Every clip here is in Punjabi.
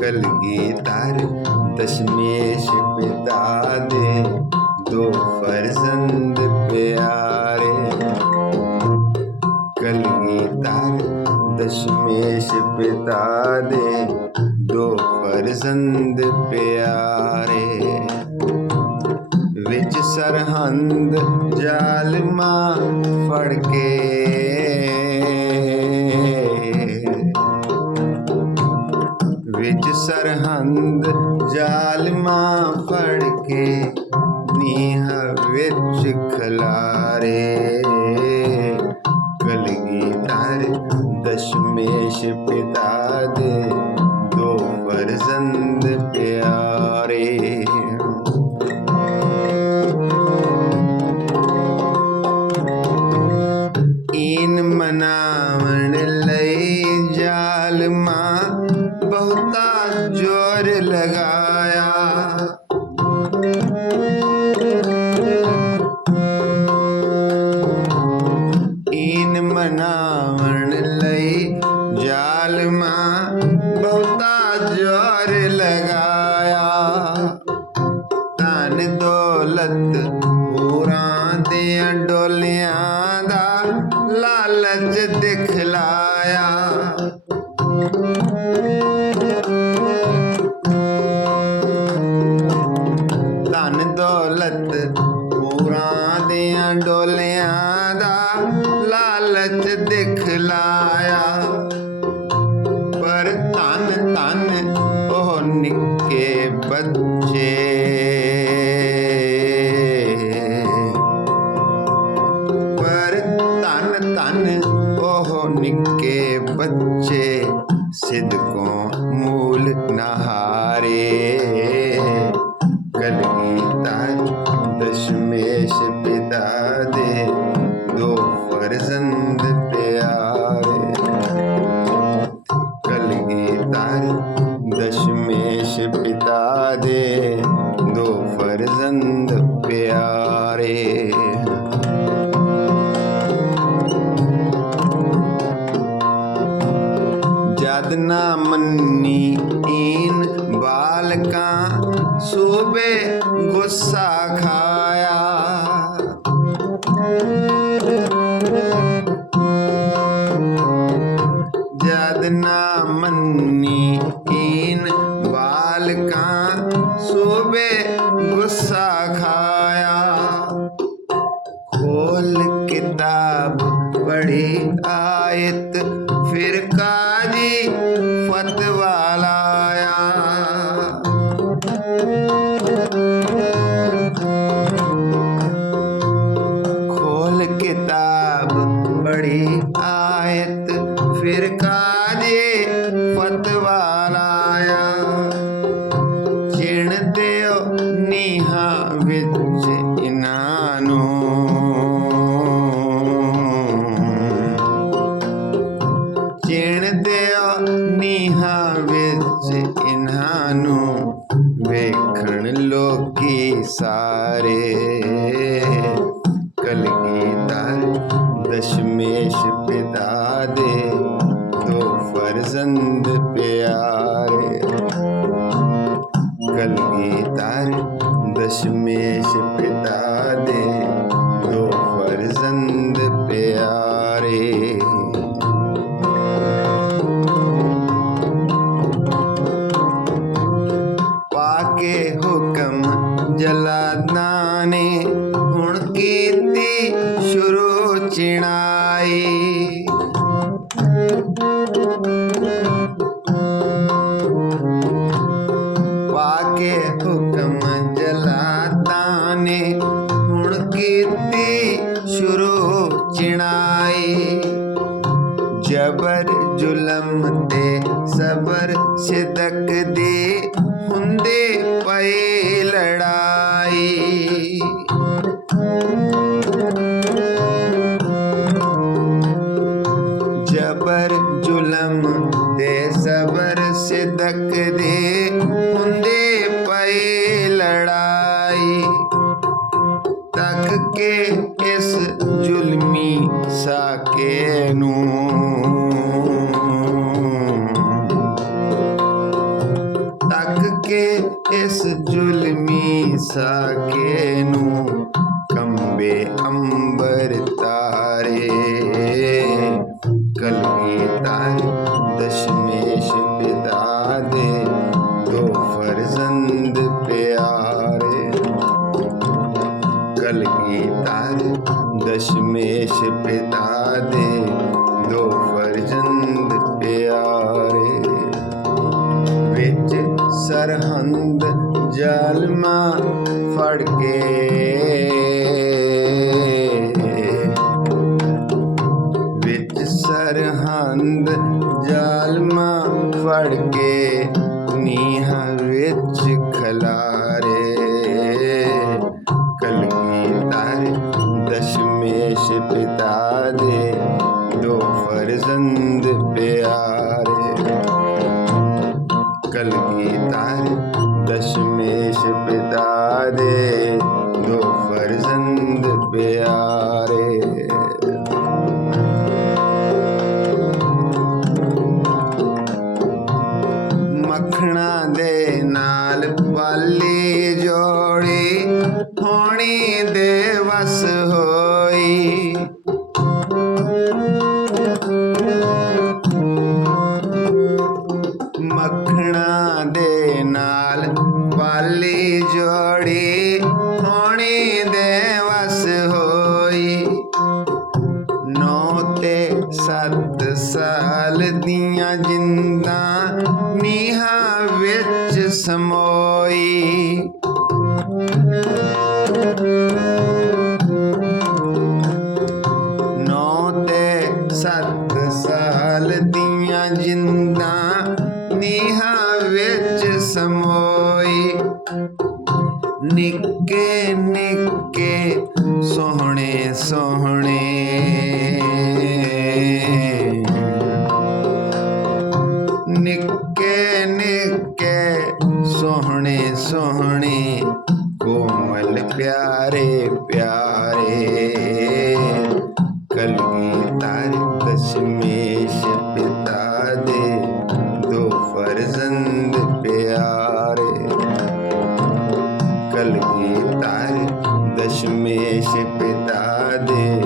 ਕਲਗੀ ਦਸ਼ਮੇਸ਼ ਪਿਤਾ ਦੇ ਦੋ ਫਰਜ਼ੰਦ ਪਿਆਰੇ। ਕਲਗੀ ਦਸ਼ਮੇਸ਼ ਪਿਤਾ ਦੇ ਦੋ ਫਰਜ਼ੰਦ ਪਿਆਰੇ। ਵਿੱਚ ਸਰਹੰਦ ਜ਼ਾਲਮਾ ਫੜ ਕੇ ਵਿੱਚ ਖਲਾਰੇ ਕਲਗੀ ਦਸ਼ਮੇਸ਼ ਪਿਤਾ ਦੇ ਦੋ ਫਰਜ਼ੰਦ ਪਿਆਰੇ ਇਨ ਮਨਾਵਣ ਲਈ ਜ਼ਾਲਮਾ ਬਹੁਤਾ ਜ਼ੋਰ ਲਗਾ ਦੌਲਤ ਪੂਰਾਂ ਦੀਆਂ ਡੋਲਿਆਂ ਦਾ ਲਾਲਚ ਦਿਖਲਾਇਆ ਪਰ ਧਨ ਧਨ ਉਹ ਨਿੱਕੇ ਬੱਚੇ। ਪਰ ਧਨ ਧਨ ਉਹ ਨਿੱਕੇ ਬੱਚੇ। ਸਿਦਕੋਂ ਮੂਲ ਨਹਾ ਬਾਲਕਾਂ ਸੂਬੇ ਗੁੱਸਾ ਖਾ ਬੜੀ ਆਇਤ, ਫਿਰ ਕਾਜੇ ਫਤਵਾ ਲਾਇਆ? ਛਿਣ ਦਿਓ ਨੀਹਾ ਵਿੱਚ ਇਨਾਂ ਨੂੰ ਦਿਓ ਨੀਹਾ ਵਿੱਚ ਇਨਾਂ ਨੂੰ ਵੇਖਣ ਲੋਕੀ ਸਾਰੇ। ਦਸ਼ਮੇਸ਼ ਪਿਤਾ ਦੇ ਦੋ ਫਰਜ਼ੰਦ ਪਿਆਰੇ ਕਲਗੀ ਧਰ ਦਸ਼ਮੇਸ਼ ਪਿਤਾ ਦੇ ਦੋ ਫਰਜ਼ੰਦ ਜਬਰ ਜ਼ੁਲਮ ਤੇ ਸਬਰ ਸਿਦਕ ਦੇ ਹੁੰਦੇ ਪਏ ਲੜਾਈ। ਜਬਰ ਜ਼ੁਲਮ ਤੇ ਸਬਰ ਸਿਦਕ ਦੇ ਹੁੰਦੇ ਪਏ ਲੜਾਈ। ਤੱਕ ਕੇ ਇਸ ਜ਼ੁਲਮੀ ਸਾਕੇ ਨੂੰ ਇਸ ਜ਼ੁਲਮੀ ਸਾਕੇ ਨੂੰ ਕੰਬੇ ਅੰਬਰ ਤਾਰੇ। ਕਲਗੀ ਤਾਰ ਦਸ਼ਮੇਸ਼ ਪਿਤਾ ਦੇ ਦੋ ਫਰਜ਼ੰਦ ਪਿਆਰੇ। ਕਲਗੀ ਤਾਰ ਦਸ਼ਮੇਸ਼ ਪਿਤਾ ਦੇ ਦੋ ਫਰਜ਼ੰਦ ਪਿਆਰੇ। ਵਿੱਚ ਸਰਹੰਦ ਜਾਲਮਾ ਫੜ ਕੇ। ਵਿੱਚ ਸਰਹੰਦ ਜਾਲਮਾ ਫੜ ਕੇ ਨੀਹਾਂ ਵਿੱਚ ਖਲਾ ਪਿਤਾ ਦੇ ਦੋ ਫਰਜ਼ੰਦ ਪਿਆਰੇ ਮੱਖਣਾ ਦੇ ਨਾਲ ਪਾਲੀ ਜੋੜੀ ਹੋਣੀ ਦੇ ਵਸ ਹੋ ਤੇ ਸੱਤ ਸਾਲ ਦੀਆਂ ਜਿੰਦਾਂ ਨੀਹਾਂ ਵਿੱਚ ਸਮੋਈ। ਨੌ ਤੇ ਸੱਤ ਸਾਲ ਦੀਆਂ ਜਿੰਦਾਂ ਨੀਹਾਂ ਵਿੱਚ ਸਮੋਈ। ਨਿੱਕੇ ਨਿੱਕੇ ਸੋਹਣੇ ਸੋਹਣੇ ਸੋਹਣੇ ਕੋਮਲ ਪਿਆਰੇ ਪਿਆਰੇ। ਕਲਗੀ ਤਾਰ ਦਸ਼ਮੇਸ਼ ਪਿਤਾ ਦੇ, ਦੋ ਫਰਜ਼ੰਦ ਪਿਆਰੇ। ਕਲਗੀ ਤਾਰ ਦਸ਼ਮੇਸ਼ ਪਿਤਾ ਦੇ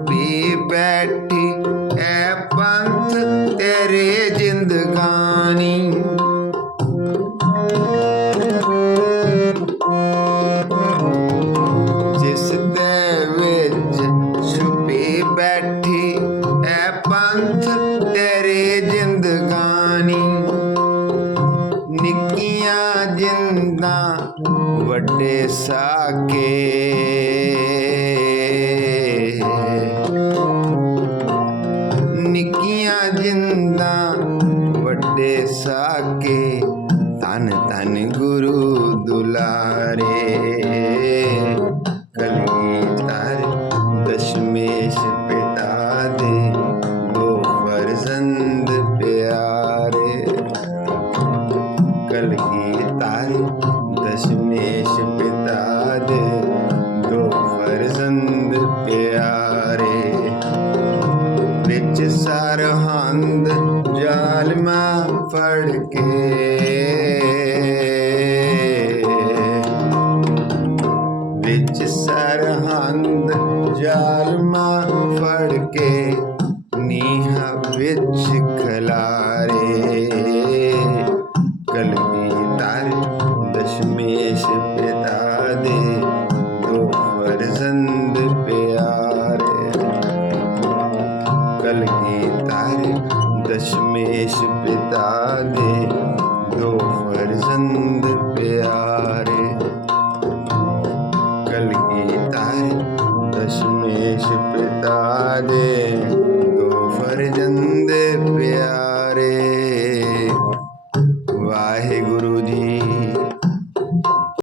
ਵਿੱਚ ਛੁਪੀ ਬੈਠੀ ਐ ਪੰਥ ਤੇਰੇ ਜਿੰਦਗਾਨੀ ਜਿਸ ਦੇ ਵਿੱਚ ਛੁਪੀ ਬੈਠੀ ਐ ਪੰਥ ਤੇਰੇ ਜਿੰਦਗਾਨੀ ਨਿੱਕੀਆਂ ਜਿੰਦਾਂ ਵੱਡੇ ਸਾਕੇ ਤਨ ਗੁਰੂ ਨੀਹ ਵਿੱਚ ਖਲਾਰੇ